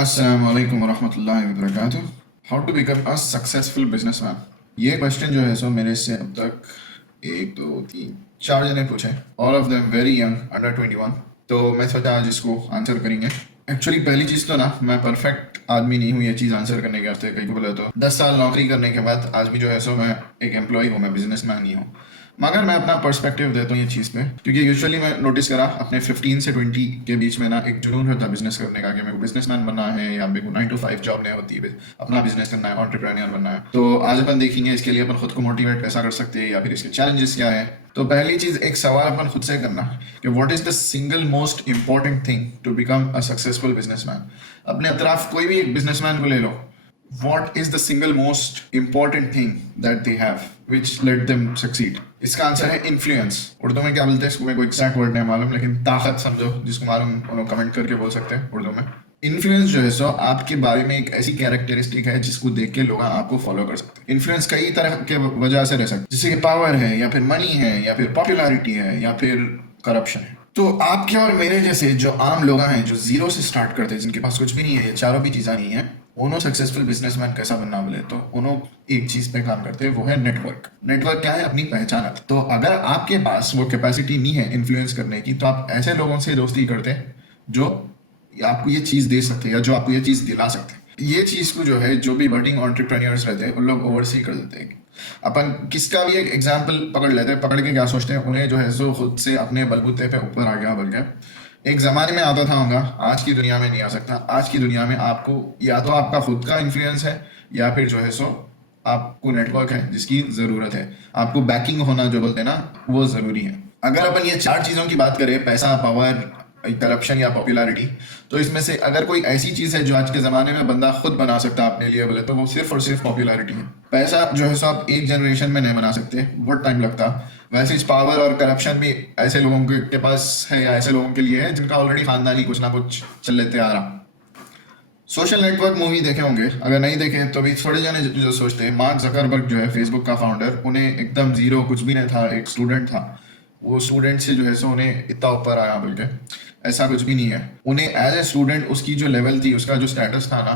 अस्सलाम वालेकुम वरहमतुल्लाहि वबरकातुह। How to become a successful businessman. ये क्वेश्चन जो है सो मेरे से अब तक एक दो तीन चार जने पूछे, all of them very young, under 21। तो मैं सोचा आज इसको आंसर करेंगे। एक्चुअली पहली चीज़ तो ना, मैं परफेक्ट आदमी नहीं हूँ ये चीज़ आंसर करने के वास्ते। कहीं को बोले तो 10 साल नौकरी करने के बाद आज भी जो है सो मैं एक एम्प्लॉय हूँ, मैं बिजनेसमैन नहीं हूँ। मगर मैं अपना पर्सपेक्टिव देता हूँ ये चीज़ पे, क्योंकि यूजुअली मैं नोटिस करा अपने 15 से 20 के बीच में ना एक जुनून रहता है बिजनेस करने का, कि मेरे को बिजनेसमैन बनना है या मेरे को 9 to 5 जॉब नहीं होती है, अपना बिजनेस करना है, एंटरप्रेन्योर बनना है। तो आज अपन देखेंगे इसके लिए अपन खुद को मोटिवेट कैसा कर सकते हैं या फिर इसके चैलेंजेस क्या है। तो पहली चीज़, एक सवाल अपन खुद से करना कि what is the single most important thing to become a successful businessman. अपने अतराफ कोई भी एक बिजनेसमैन को ले लो, what is the single most important thing that they have which let them succeed? इसका आंसर है इन्फ्लुएंस। उर्दू में क्या बोलते हैं इसको, मेरे को एग्जैक्ट वर्ड नहीं मालूम, लेकिन ताकत समझो, जिसको मालूम उन्होंने कमेंट करके बोल सकते हैं उर्दू में। इन्फ्लुएंस जो है सो आपके बारे में एक ऐसी कैरेक्टरिस्टिक है जिसको देख के लोग आपको फॉलो कर सकते हैं। इन्फ्लुएंस कई तरह के वजह से रह सकते हैं, जैसे कि पावर है या फिर मनी है या फिर पॉपुलैरिटी है या फिर करप्शन है। तो आपके और मेरे जैसे जो आम लोग हैं जो जीरो से स्टार्ट करते हैं, जिनके पास कुछ भी नहीं है, ये चारों भी चीज़ें नहीं है, उन्होंने सक्सेसफुल बिजनेसमैन कैसा बनना बोले तो उन्होंने एक चीज पे काम करते हैं, वो है नेटवर्क। नेटवर्क क्या है? अपनी पहचान। तो अगर आपके पास वो कैपेसिटी नहीं है इन्फ्लुएंस करने की, तो आप ऐसे लोगों से दोस्ती करते हैं जो आपको ये चीज दे सकते हैं या जो आपको ये चीज दिला सकते हैं। ये चीज को जो है, जो भी बर्डिंग एंटरप्रेन्योर्स रहते हैं उन लोग ओवरसी कर देते हैं। अपन किसका भी एक एग्जाम्पल पकड़ लेते हैं, पकड़ के क्या सोचते हैं, उन्हें जो है सो खुद से अपने बलबूते पे ऊपर आ गया बोल के। एक ज़माने में आता था होगा, आज की दुनिया में नहीं आ सकता। आज की दुनिया में आपको या तो आपका खुद का इन्फ्लुएंस है या फिर जो है सो आपको नेटवर्क है जिसकी ज़रूरत है। आपको बैकिंग होना जो बोलते हैं ना, वो ज़रूरी है। अगर अपन ये चार चीज़ों की बात करें, पैसा, पावर, करप्शन या पॉपुलैरिटी, तो इसमें से अगर कोई ऐसी चीज़ है जो आज के ज़माने में बंदा खुद बना सकता है अपने लिए बोले, तो वो सिर्फ और सिर्फ पॉपुलैरिटी है। पैसा जो है सो आप एक जनरेशन में नहीं बना सकते, बहुत टाइम लगता। वैसे इस पावर और करप्शन भी ऐसे लोगों के पास है या ऐसे लोगों के लिए है जिनका ऑलरेडी खानदानी कुछ ना कुछ चल लेते आ रहा। सोशल नेटवर्क मूवी देखे होंगे, अगर नहीं देखे तो भी थोड़े जने जो सोचते हैं, मार्क जकरबर्ग जो है फेसबुक का फाउंडर, उन्हें एकदम जीरो, कुछ भी नहीं था, एक स्टूडेंट था। वो स्टूडेंट से जो है सो उन्हें इतना ऊपर आया बोल के, ऐसा कुछ भी नहीं है। उन्हें एज ए स्टूडेंट उसकी जो लेवल थी, उसका जो स्टेटस था ना,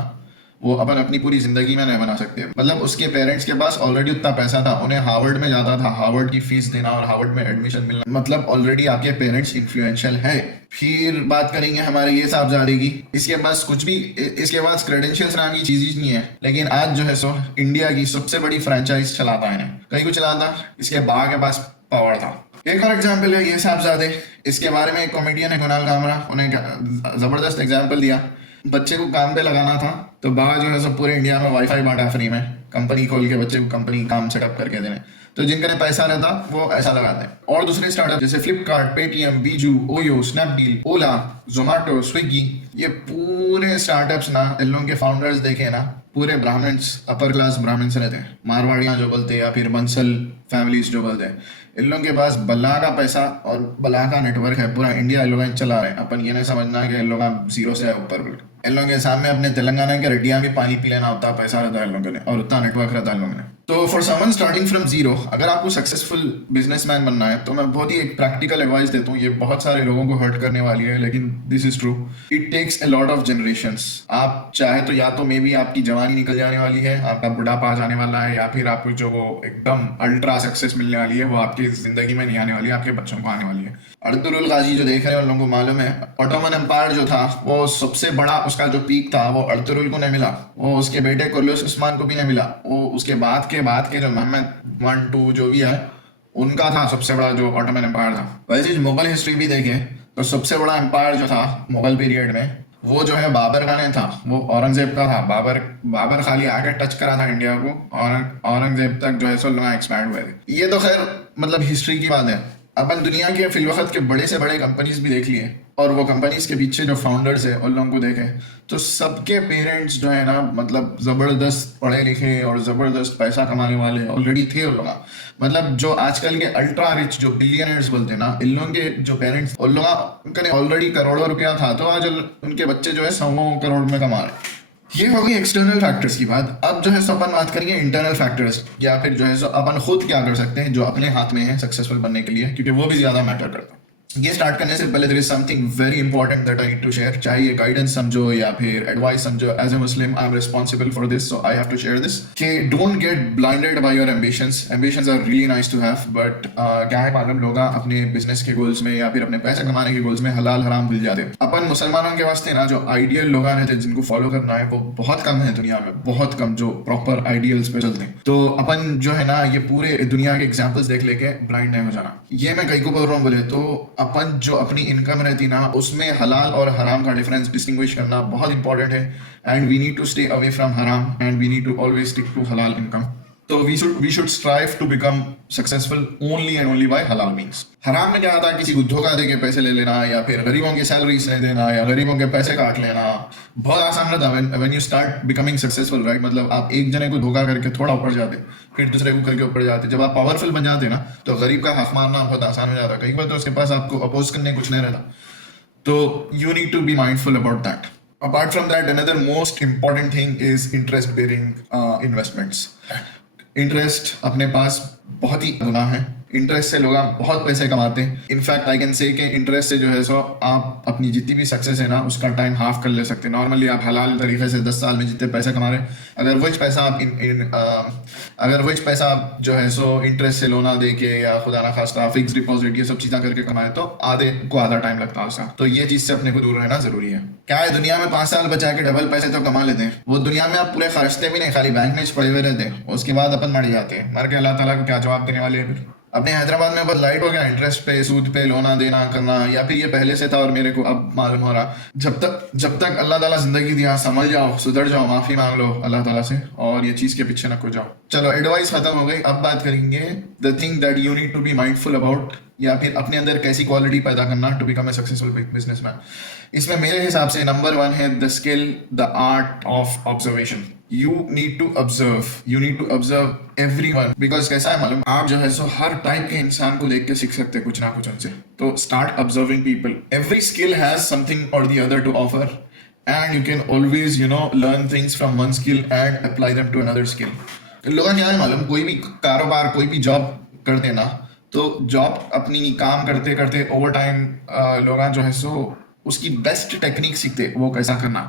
वो अपन अपनी पूरी जिंदगी में नहीं बना सकते। मतलब उसके पेरेंट्स के पास ऑलरेडी उतना पैसा था, उन्हें हार्वर्ड में जाता था, हार्वर्ड की फीस देना और हार्वर्ड में एडमिशन मिलना, मतलब ऑलरेडी आपके पेरेंट्स इन्फ्लुएंशियल है। फिर बात करेंगे हमारे ये साहबजादे की, इसके पास कुछ भी, इसके पास क्रेडेंशियल्स नाम की चीज ही नहीं है, लेकिन आज जो है सो इंडिया की सबसे बड़ी फ्रेंचाइज चलाता है। कहीं को चलाता, इसके बाप के पास पावर था। एक और एग्जाम्पल है ये साहबजादे, इसके बारे में एक कॉमेडियन है कुणाल कामरा, उन्हें जबरदस्त एग्जाम्पल दिया। बच्चे को काम पे लगाना था तो बाबा जो है सब पूरे इंडिया में वाईफाई बांटा फ्री में, कंपनी खोल के बच्चे को कंपनी काम सेटअप करके देने। तो जिनके लिए पैसा रहता वो ऐसा लगाते हैं। और दूसरे स्टार्टअप जैसे Flipkart, Paytm, Byju, Oyo, Snapdeal, Ola, Zomato, Swiggy, ये पूरे स्टार्टअप्स ना, इन लोगों के फाउंडर्स देखे ना, पूरे ब्राह्मण्स, अपर क्लास ब्राह्मण्स रहते हैं, मारवाड़ियाँ जो बोलते हैं या फिर बंसल फैमिलीज जो बोलते हैं। इन लोगों के पास बल्ला का पैसा और बल्ला का नेटवर्क है, पूरा इंडिया इन लोग चला रहे हैं। अपन ये नहीं समझना है कि इन लोग जीरो से है ऊपर। इन लोगों के सामने अपने तेलंगाना के रेड्डियाँ भी पानी पी लेना, उतना पैसा रहता है इन लोगों ने और उतना नेटवर्क रहता है इन लोगों ने। तो for someone starting from zero, अगर आपको सक्सेसफुल बिजनेसमैन बनना है, तो मैं बहुत ही एक प्रैक्टिकल एडवाइस देता हूँ। ये बहुत सारे लोगों को हर्ट करने वाली है, लेकिन this is true. It takes a lot of generations. आप चाहे तो या तो मे बी आपकी जवानी निकल जाने वाली है, आपका बुढ़ापा आ जाने वाला है, या फिर आपको जो वो एकदम अल्ट्रा सक्सेस मिलने वाली है वो आपकी जिंदगी में नहीं आने वाली है, आपके बच्चों को आने वाली है। अर्तुगरुल गाजी जो देख रहे हैं उन लोगों को मालूम है, ऑटोमन एम्पायर जो था वो सबसे बड़ा, उसका जो पीक था वो अर्तुगरुल को नहीं मिला, वो उसके बेटे कुर्लुस उस्मान को भी नहीं मिला, वो उसके बाद के जो मोहम्मद 1, 2 जो भी है उनका था सबसे बड़ा जो ऑटोमन एम्पायर था। वैसे मुगल हिस्ट्री भी देखें तो सबसे बड़ा एम्पायर जो था मुगल पीरियड में, वो जो है बाबर का नहीं था, वो औरंगजेब का था। बाबर खाली आके टच करा था इंडिया को, औरंगजेब तक जो है सो लोग एक्सपैंड हुए थे। ये तो खैर मतलब हिस्ट्री की बात है। अपन दुनिया के फिलवक्त के बड़े से बड़े कंपनीज भी देख लिए और वो कंपनीज के पीछे जो फाउंडर्स है उन लोगों को देखें, तो सबके पेरेंट्स जो है ना, मतलब ज़बरदस्त पढ़े लिखे और ज़बरदस्त पैसा कमाने वाले ऑलरेडी थे उन लोग। मतलब जो आजकल के अल्ट्रा रिच जो बिलियनर्स बोलते हैं ना, इन लोगों के जो पेरेंट्स, उन लोग उनके ऑलरेडी करोड़ों रुपया था, तो आज उनके बच्चे जो है 100 करोड़ में कमा रहे। ये हो गई एक्सटर्नल फैक्टर्स की बात। अब जो है सो अपन बात करेंगे इंटरनल फैक्टर्स, या फिर जो है सो अपन खुद क्या कर सकते हैं जो अपने हाथ में है सक्सेसफुल बनने के लिए, क्योंकि वो भी ज़्यादा मैटर करता है। ये स्टार्ट करने से पहले there is something very important that I need to share, चाहे ये गाइडेंस समझो या फिर एडवाइस समझो, as a Muslim I am responsible for this, so I have to share this कि don't get blinded by your ambitions are really nice to have, but क्या है मालूम, लोग अपने बिजनेस के गोल्स में या फिर अपने पैसे कमाने के गोल्स में हलाल हराम भूल जाते हैं। अपन मुसलमानों के वास्ते ना जो आइडियल लोग रहते हैं जिनको फॉलो करना है वो बहुत कम है दुनिया में, बहुत कम जो प्रॉपर आइडियल्स पे चलते हैं। तो अपन जो है ना ये पूरे दुनिया के एग्जाम्पल्स देख लेके ब्लाइंड नहीं हो जाना। ये मैं कहीं को बोल रहा हूँ बोले तो अपन जो अपनी इनकम रहती ना उसमें हलाल और हराम का डिफरेंस डिस्टिंग्विश करना बहुत इंपॉर्टेंट है, and we need to stay away from हराम and we need to always stick to हलाल इनकम। तो we should strive to become successful only and only by halal means। हराम में क्या आता है, किसी को धोखा दे के पैसे ले लेना या फिर गरीबों की सैलरीज नहीं देना या गरीबों के पैसे काट लेना। बहुत आसान रहता है when you start becoming successful, right? मतलब आप एक जने को धोखा करके थोड़ा ऊपर जाते, फिर दूसरे को करके ऊपर जाते। जब आप पावरफुल बन जाते ना तो गरीब का हक मारना बहुत आसान हो जाता है। कई बार तो उसके पास आपको अपोज करने कुछ नहीं रहता। तो you need to be mindful about that। Apart from that, another most important thing is interest bearing investments। Interest अपने पास बहुत ही गुना है, इंटरेस्ट से लोग बहुत पैसे कमाते हैं। इनफैक्ट आई कैन से कि इंटरेस्ट से जो है सो आप अपनी जितनी भी सक्सेस है ना उसका टाइम हाफ कर ले सकते हैं। नॉर्मली आप हलाल तरीके से 10 साल में जितने पैसे कमा रहे हैं, अगर वही पैसा आप जो है सो इंटरेस्ट से लोना दे के या खुदा ना खास्ता फिक्स डिपॉजिट ये सब चीज़ें करके कमाए तो आधा टाइम लगता है उसका। तो ये चीज़ से अपने को दूर रहना जरूरी है। क्या है, दुनिया में 5 साल बचा के डबल पैसे तो कमा लेते हैं, वो दुनिया में आप पूरे खर्चते भी नहीं, खाली बैंक में पड़े हुए रहते हैं। उसके बाद अपन मर जाते हैं, मर के अल्लाह ताला को क्या जवाब देने वाले हैं फिर। अपने हैदराबाद में बस लाइट हो गया, इंटरेस्ट पे सूद पे लोना देना करना, या फिर ये पहले से था और मेरे को अब मालूम हो रहा। जब तक अल्लाह ताला जिंदगी दिया, समझ जाओ, सुधर जाओ, माफी मांग लो अल्लाह ताला से और ये चीज के पीछे न खो जाओ। चलो एडवाइस खत्म हो गई, अब बात करेंगे the thing that you need to be mindful about, या फिर अपने अंदर कैसी क्वालिटी पैदा करना to become a successful businessman. इसमें मेरे हिसाब से नंबर 1 है the skill, the art of observation. You need to observe everyone, because कैसा है मालूम, आप जो है सो हर टाइप के इंसान को देख के सीख सकते हैं कुछ ना कुछ उनसे। तो start observing people। Every skill has something or the other to offer, and you can always learn things from one skill and apply them to another skill। लोग क्या है मालूम, कोई भी कारोबार कोई भी जॉब करते ना तो जॉब अपनी काम करते करते ओवर टाइम लोग जो है सो उसकी बेस्ट टेक्निक सीखते वो कैसा करना।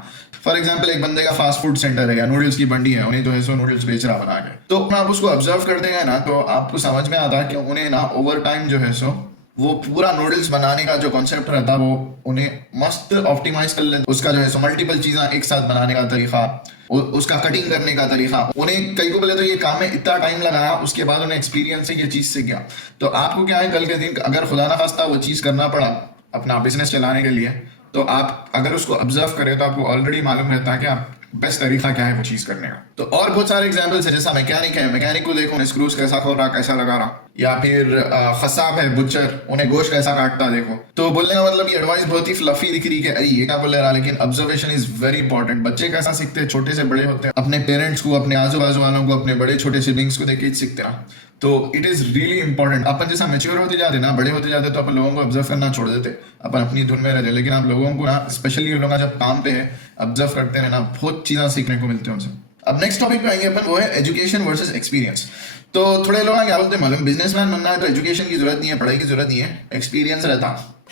फॉर एग्जाम्पल एक बंदे का फास्ट फूड सेंटर है या नूडल्स की बंडी है, उन्हें जो है सो नूडल्स बेच रहा बना के, तो आप उसको ऑब्जर्व करते हैं ना तो आपको समझ में आता है कि उन्हें ना ओवर टाइम जो है सो वो पूरा नूडल्स बनाने का जो कॉन्सेप्ट रहता है वो उन्हें मस्त ऑप्टिमाइज कर लेते। उसका जो है सो मल्टीपल चीज़ें एक साथ बनाने का तरीका, उसका कटिंग करने का तरीका, उन्हें कई को बोले तो ये काम में इतना टाइम लगाया, उसके बाद उन्हें एक्सपीरियंस से ये चीज़ सीख गया। तो आपको क्या है, कल के दिन अगर खुदा ना खास्ता वो चीज़ करना पड़ा अपना बिजनेस चलाने के लिए, तो आप अगर उसको ऑब्जर्व करें तो आपको ऑलरेडी मालूम रहता है कि आप बेस्ट तरीका क्या है वो चीज करने का। तो और बहुत सारे एग्जांपल्स है, जैसा मैकेनिक है, मैकेनिक को देखो स्क्रूज कैसा खोल रहा, कैसा लगा रहा, या फिर खसाब है बुचर, उन्हें गोश्त कैसा काटता देखो। तो बोलने का मतलब ये एडवाइस बहुत ही फ्लफी दिख रही है, अरे ये क्या बोल रहा, लेकिन ऑब्जर्वेशन इज वेरी इंपॉर्टेंट। बच्चे कैसा सीखते हैं, छोटे से बड़े होते हैं, अपने पेरेंट्स को, अपने आजू बाजू वालों को, अपने बड़े छोटे सिबलिंग्स को देख के सीखते हैं। तो इट इज रियली इंपॉर्टेंट। अपन जैसा मैच्योर होते जाते ना, बड़े होते जाते, तो अपन लोगों को ऑब्जर्व करना छोड़ देते, अपन अपनी धुन में रहते। लेकिन आप लोगों को ना, स्पेशली लोग जब काम पे है, ऑब्जर्व करते हैं ना, बहुत चीज़ें सीखने को मिलती है उनसे। अब नेक्स्ट टॉपिक पे आएंगे अपन, वो है एजुकेशन वर्सेस एक्सपीरियंस। तो थोड़े लोग क्या बोलते हैं मालूम, बिजनेसमैन बनना है तो एजुकेशन की जरूरत नहीं है, पढ़ाई की जरूरत नहीं है, एक्सपीरियंस रहता।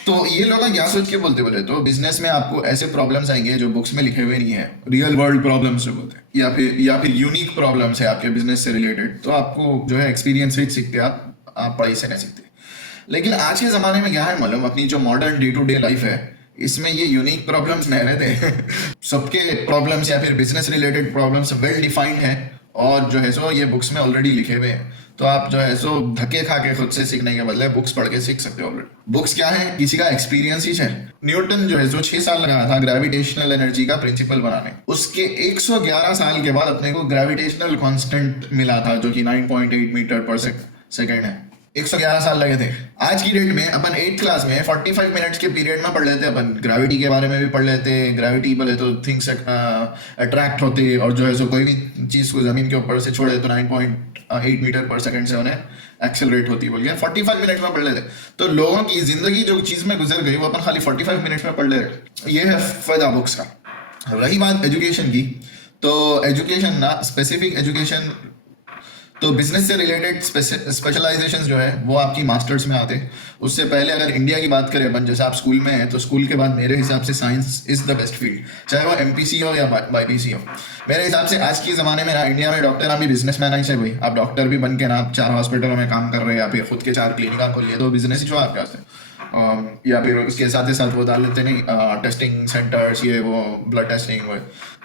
तो ये लोग क्या सोच के बोलते तो बिजनेस में आपको ऐसे प्रॉब्लम्स आएंगे जो बुक्स में लिखे हुए नहीं है, रियल वर्ल्ड प्रॉब्लम्स जो बोलते हैं, या फिर यूनिक प्रॉब्लम्स है आपके बिजनेस से रिलेटेड। तो आपको जो है एक्सपीरियंस से सीखते, आप पढ़ाई से नहीं सीखते। लेकिन आज के ज़माने में क्या है मालूम, अपनी जो modern day to day life है इसमें ये यूनिक प्रॉब्लम्स नहीं रहते सबके प्रॉब्लम्स या फिर business related problems well defined है और जो है सो ये बुक्स में ऑलरेडी लिखे हुए हैं। तो आप जो है सो धक्के खा के खुद से सीखने के बदले बुक्स पढ़ के सीख सकते हो ऑलरेडी। बुक्स क्या है, किसी का एक्सपीरियंस ही है। न्यूटन जो है सो 6 साल लगाया था ग्रेविटेशनल एनर्जी का प्रिंसिपल बनाने, उसके 111 साल के बाद अपने को ग्रेविटेशनल कांस्टेंट मिला था जो कि 9.8 मीटर पर सेकेंड है। 111 साल लगे थे। आज की डेट में अपन 8th क्लास में 45 मिनट्स के पीरियड में पढ़ लेते, अपन ग्रेविटी के बारे में भी पढ़ लेते। ग्रेविटी बोले तो थिंग्स अट्रैक्ट होते और जो है सो कोई भी चीज़ को ज़मीन के ऊपर से छोड़े तो 9.8 मीटर पर सेकंड से उन्हें एक्सेलरेट होती बोल गया। 45 मिनट्स में पढ़ लेते। तो लोगों की जिंदगी जो चीज़ में गुजर गई वो अपन खाली 45 मिनट्स में पढ़ ले रहे। ये है फायदा बुक्स का। रही बात एजुकेशन की, तो एजुकेशन ना, स्पेसिफिक एजुकेशन तो बिजनेस से रिलेटेड स्पेशलाइजेशंस जो है वो आपकी मास्टर्स में आते हैं। उससे पहले अगर इंडिया की बात करें अपन, जैसे आप स्कूल में हैं तो स्कूल के बाद मेरे हिसाब से science is the best field, चाहे वो एमपीसी हो या बाईपीसी हो। मेरे हिसाब से आज के ज़माने में ना इंडिया में डॉक्टर आप भी बिजनेसमैन ही से भाई, आप डॉक्टर भी बन के ना आप 4 हॉस्पिटलों में काम कर रहे हैं या फिर खुद के 4 क्लिनिका खोल लिए, तो बिजनेस ही जो आपके पास है। या फिर उसके साथ ही साथ वो डाल लेते नहीं टेस्टिंग सेंटर्स, ये वो ब्लड टेस्टिंग वो,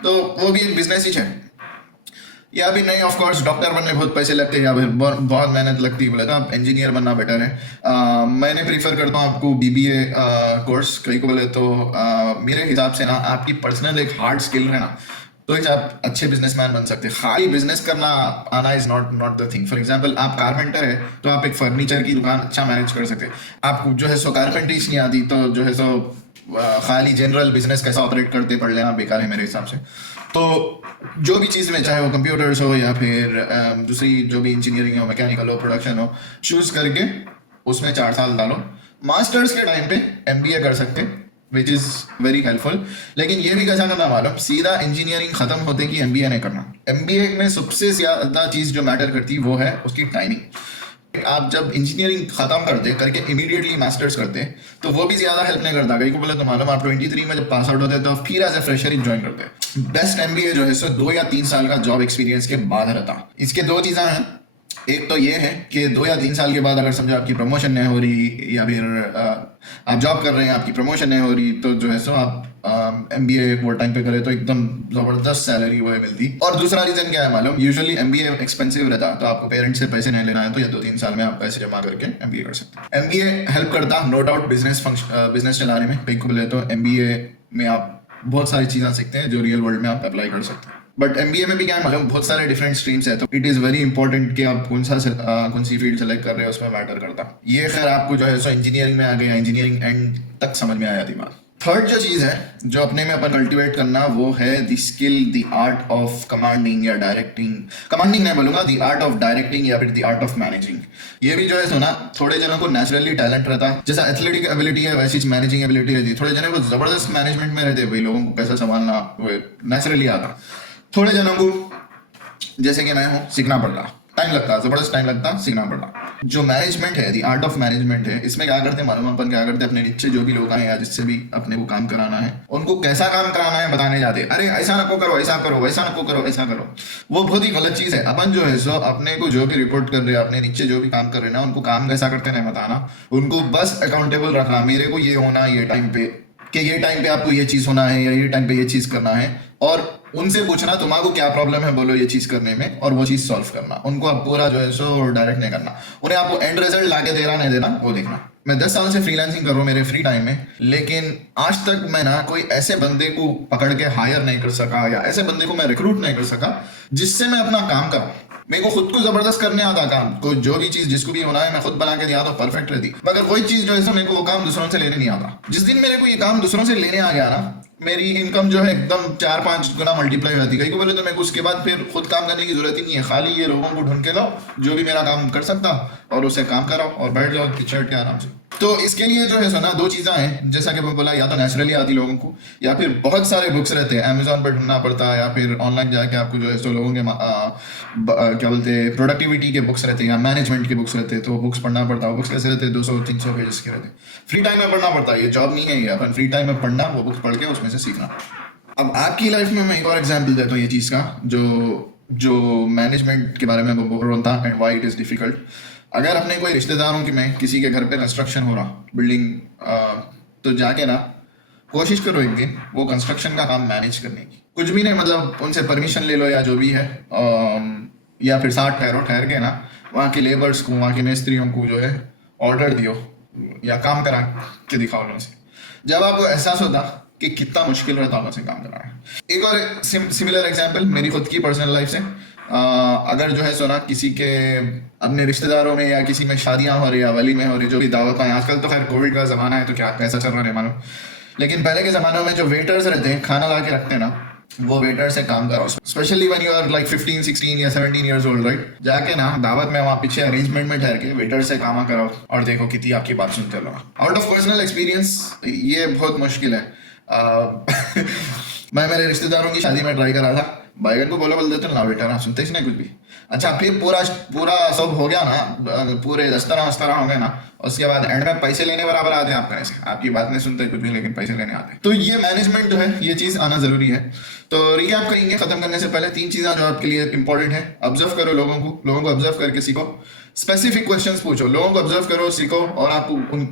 तो वो भी एक बिजनेस ही है। या भी नहीं, ऑफ कोर्स डॉक्टर बनने बहुत पैसे लगते हैं या फिर बहुत मेहनत लगती है, बोले तो आप इंजीनियर बनना बेटर है। मैंने प्रीफर करता हूँ आपको बीबीए कोर्स, कहीं को बोले तो मेरे हिसाब से ना आपकी पर्सनल एक हार्ड स्किल है ना, तो एक आप अच्छे बिजनेसमैन बन सकते हैं। खाली बिजनेस करना आना is not the thing. For example आप कारपेंटर है तो आप एक फर्नीचर की दुकान अच्छा मैनेज कर सकते हैं। आपको जो है सो कारपेंट्रीज नहीं आती तो जो है सो खाली जनरल बिजनेस कैसा ऑपरेट करते पढ़ लेना बेकार है मेरे हिसाब से। तो जो भी चीज़ में, चाहे वो कंप्यूटर्स हो या फिर दूसरी जो भी इंजीनियरिंग हो, मैकेनिकल हो, प्रोडक्शन हो, चूज करके उसमें 4 साल डालो। मास्टर्स के टाइम पे एमबीए कर सकते हैं, विच इज़ वेरी हेल्पफुल। लेकिन ये भी कैसा करना मालूम, सीधा इंजीनियरिंग खत्म होते कि एमबीए नहीं करना। एमबीए में सबसे ज़्यादा चीज़ जो मैटर करती है वो है उसकी टाइमिंग। आप जब इंजीनियरिंग खत्म करते करके इमीडिएटली मास्टर्स करते तो वो भी ज़्यादा हेल्प नहीं करता। कहीं को बोले तो मालूम आप 23 में जब पास आउट होते तो फिर एज ए फ्रेशर ही ज्वाइन करते। बेस्ट एमबीए जो है सो 2 या 3 साल का जॉब एक्सपीरियंस के बाद रहता। इसके 2 चीज़ें हैं। एक तो ये है कि 2 या 3 साल के बाद अगर समझो आपकी प्रमोशन नहीं हो रही या फिर आप जॉब कर रहे हैं आपकी प्रमोशन नहीं हो रही, तो जो है सो आप एमबीए वो टाइम पे करें तो एकदम ज़बरदस्त सैलरी वो मिलती। और दूसरा रीज़न क्या है मालूम, यूजुअली एमबीए एक्सपेंसिव रहता, तो आपको पेरेंट्स से पैसे नहीं लेना है तो ये 2-3 साल में आप पैसे जमा करके एमबीए कर सकते हैं। एमबीए हेल्प करता नो डाउट बिजनेस चलाने में। कहीं को बोले तो एमबीए में आप बहुत सारी चीज़ें सीखते हैं जो रियल वर्ल्ड में आप अप्लाई कर सकते हैं। बट एमबीए में भी क्या है मालूम, बहुत सारे डिफरेंट स्ट्रीम्स है, तो इट इज़ वेरी इंपॉर्टेंट कि आप कौन सी फील्ड सेलेक्ट कर रहे हैं उसमें मैटर करता। ये खैर आपको जो है सो इंजीनियरिंग में आ गया, इंजीनियरिंग एंड तक समझ में आया दिमाग। थर्ड जो चीज़ है जो अपने में अपन कल्टिवेट करना वो है the skill, the art of commanding या डायरेक्टिंग। कमांडिंग नहीं बोलूँगा, द आर्ट ऑफ डायरेक्टिंग या फिर द आर्ट ऑफ मैनेजिंग। ये भी जो है सो ना थोड़े जनों को नेचुरली टैलेंट रहता है, जैसा एथलेटिक एबिलिटी है वैसी मैनेजिंग एबिलिटी रहती है। थोड़े जनों को जबरदस्त मैनेजमेंट में रहते हैं, भाई लोगों को कैसे संभालना वो नेचुरली आता। थोड़े जनों को जैसे कि मैं हूँ सीखना पड़ता, टाइम लगता, जबरदस्त टाइम लगता, सीखना पड़ता। जो मैनेजमेंट है, द आर्ट ऑफ मैनेजमेंट है, इसमें क्या करते हैं मालूम, अपन क्या करते हैं अपने नीचे जो भी लोग आए या जिससे भी अपने को काम कराना है उनको कैसा काम कराना है बताने जाते हैं। अरे ऐसा नको करो, ऐसा करो, वैसा नको करो, ऐसा करो। वो बहुत ही गलत चीज़ है। अपन जो है सो अपने को जो भी रिपोर्ट कर रहे हैं, अपने नीचे जो भी काम कर रहे हैं ना, उनको काम कैसा करते नहीं बताना, उनको बस अकाउंटेबल रखना। मेरे को ये होना ये टाइम पे, कि ये टाइम पे आपको ये चीज़ होना है या ये टाइम पे ये चीज़ करना है, और उनसे पूछना तुम्हारा क्या प्रॉब्लम है बोलो ये चीज़ करने में, और वो चीज़ सॉल्व करना। उनको आप पूरा जो है सो डायरेक्ट नहीं करना, उन्हें आपको एंड रिजल्ट लाके दे रहा नहीं देना वो देखना। मैं 10 साल से फ्रीलांसिंग कर रहा हूँ मेरे फ्री टाइम में, लेकिन आज तक मैं ना कोई ऐसे बंदे को पकड़ के हायर नहीं कर सका या ऐसे बंदे को मैं रिक्रूट नहीं कर सका जिससे मैं अपना काम करूँ। मेरे को खुद को जबरदस्त करने आता काम, कोई जो भी चीज जिसको भी होना है मैं खुद बना के दिया तो परफेक्ट रहती। मगर वही चीज जो है सो मेरे को वो काम दूसरों से लेने नहीं आता। जिस दिन मेरे को ये काम दूसरों से लेने आ गया ना, मेरी इनकम जो है एकदम 4-5 गुना मल्टीप्लाई हो जाती। कहीं को बोले तो मेरे को उसके बाद फिर खुद काम करने की जरूरत ही नहीं है। खाली ये लोगों को ढूंढ के लाओ जो भी मेरा काम कर सकता और उसे काम कराओ और बैठ जाओ टी-शर्ट के आराम से। तो इसके लिए जो है सो ना 2 चीज़ें हैं, जैसा कि मैं बोला, या तो नेचुरली आती लोगों को या फिर बहुत सारे बुक्स रहते हैं अमेजोन पर ढूंढना पड़ता है, या फिर ऑनलाइन जाके आपको जो है सो लोगों के क्या बोलते हैं प्रोडक्टिविटी के बुक्स रहते हैं या मैनेजमेंट के बुक्स रहते हैं, तो बुक्स पढ़ना पड़ता है। बुक्स कैसे रहते हैं 200-300 पेजेस के रहते हैं। फ्री टाइम में पढ़ना पड़ता है, ये जॉब नहीं है, ये अपन फ्री टाइम में पढ़ना, वो बुक्स पढ़ के उसमें से सीखना। अब आपकी लाइफ में मैं एक और एग्जाम्पल देता हूँ ये चीज़ का, जो मैनेजमेंट के बारे में बोल रहा था and why it is difficult. अगर अपने कोई रिश्तेदारों की, मैं किसी के घर पे कंस्ट्रक्शन हो रहा बिल्डिंग, तो जाके ना कोशिश करो एक दिन वो कंस्ट्रक्शन का काम मैनेज करने की। कुछ भी नहीं, मतलब उनसे परमिशन ले लो या जो भी है, या फिर साथ ठहर के ना वहाँ के लेबर्स को, वहाँ के मिस्त्रियों को जो है ऑर्डर दियो या काम करा के दिखाओ उनसे। जब आपको एहसास होता कि कितना मुश्किल रहता है उनसे काम कराना। एक और सिमिलर एग्जाम्पल मेरी खुद की पर्सनल लाइफ से, अगर जो है सो ना किसी के अपने रिश्तेदारों में या किसी में शादियां हो रही या वली में हो रही, जो भी दावत है, आजकल तो खैर कोविड का ज़माना है तो क्या कैसा चल रहा है मानो, लेकिन पहले के ज़मानों में जो वेटर्स रहते हैं खाना ला के रखते हैं ना, वो वेटर से काम कराओ। Specially when you are like 15, 16 या 17 ईयर्स ओल्ड, राइट? जाके ना दावत में वहाँ पीछे अरेंजमेंट में ठहर के वेटर से काम कराओ और देखो कितनी आपकी बात सुनते लोग। आउट ऑफ पर्सनल एक्सपीरियंस ये बहुत मुश्किल है। मैं मेरे रिश्तेदारों की शादी में ट्राई करा था, बैगन को बोल देते ना बेटा ना, सुनते ही नहीं कुछ भी। अच्छा फिर पूरा पूरा सब हो गया ना, पूरे दस्तरा वस्तरा हो गए ना, उसके बाद एंड में पैसे लेने बराबर आते हैं आपका ऐसे, आपकी बात नहीं सुनते कुछ भी लेकिन पैसे लेने आते हैं। तो ये मैनेजमेंट जो है ये चीज़ आना जरूरी है। तो रिकैप करेंगे खत्म करने से पहले, 3 चीज़ें जो आपके लिए इंपॉर्टेंट है। ऑब्जर्व करो लोगों को ऑब्जर्व करके सीखो, स्पेसिफिक क्वेश्चंस पूछो, लोगों को ऑब्जर्व करो सीखो, और आप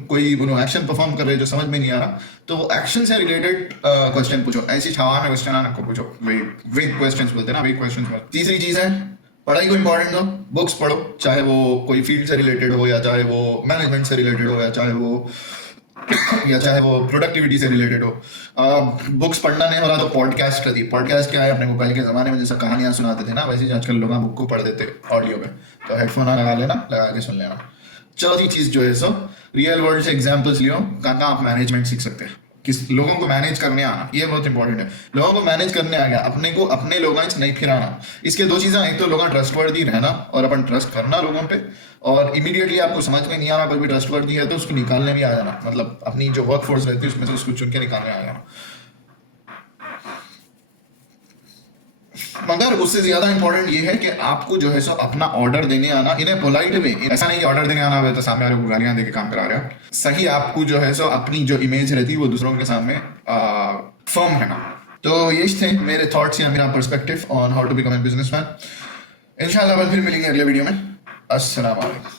कोई एक्शन परफॉर्म कर रहे हो जो समझ में नहीं आ रहा तो वो एक्शन से रिलेटेड क्वेश्चन पूछो, ऐसी छावा में क्वेश्चन आना को पूछो, वेग क्वेश्चंस बोलते हैं ना, वेग क्वेश्चंस। तीसरी चीज़ है पढ़ाई को इंपॉर्टेंट दो, बुक्स पढ़ो, चाहे वो कोई फील्ड से रिलेटेड हो, या चाहे वो मैनेजमेंट से रिलेटेड हो, या चाहे वो प्रोडक्टिविटी से रिलेटेड हो। बुक्स पढ़ना नहीं हो रहा तो पॉडकास्ट कर दी। पॉडकास्ट क्या है, अपने मोबाइल के ज़माने में जैसा कहानियाँ सुनाते थे ना, वैसे ही आजकल लोग बुक को पढ़ देते ऑडियो में, तो हेडफोन लगा लेना, लगा के सुन लेना। चौथी चीज़ जो है सो रियल वर्ल्ड से एग्जाम्पल्स लियो, कहाँ आप मैनेजमेंट सीख सकते हैं, किस लोगों को मैनेज करने आना, ये बहुत इंपॉर्टेंट है। लोगों को मैनेज करने आ गया, अपने को अपने लोगों से नहीं फिराना। इसके 2 चीज़ें, एक तो लोगों ट्रस्टवर्दी रहना और अपन ट्रस्ट करना लोगों पे, और इमीडिएटली आपको समझ में नहीं आ रहा कोई भी ट्रस्टवर्दी है तो उसको निकालने भी आ जाना, मतलब अपनी जो वर्क फोर्स रहती है उसमें से उसको चुन के निकालने आ जाना। मगर उससे ज्यादा इंपॉर्टेंट ये है कि आपको जो है सो अपना ऑर्डर देने आना इन्हें पोलाइट वे, ऐसा नहीं कि ऑर्डर देने आना हो तो सामने वाले को गालियां देके काम करा रहे हो। सही आपको जो है सो अपनी जो इमेज रहती है वो दूसरों के सामने फर्म है ना। तो यही थे मेरे थॉट्स या मेरा perspective on how to become a businessman. इंशाल्लाह फिर मिलेंगे अगले वीडियो में। अस्सलाम वालेकुम।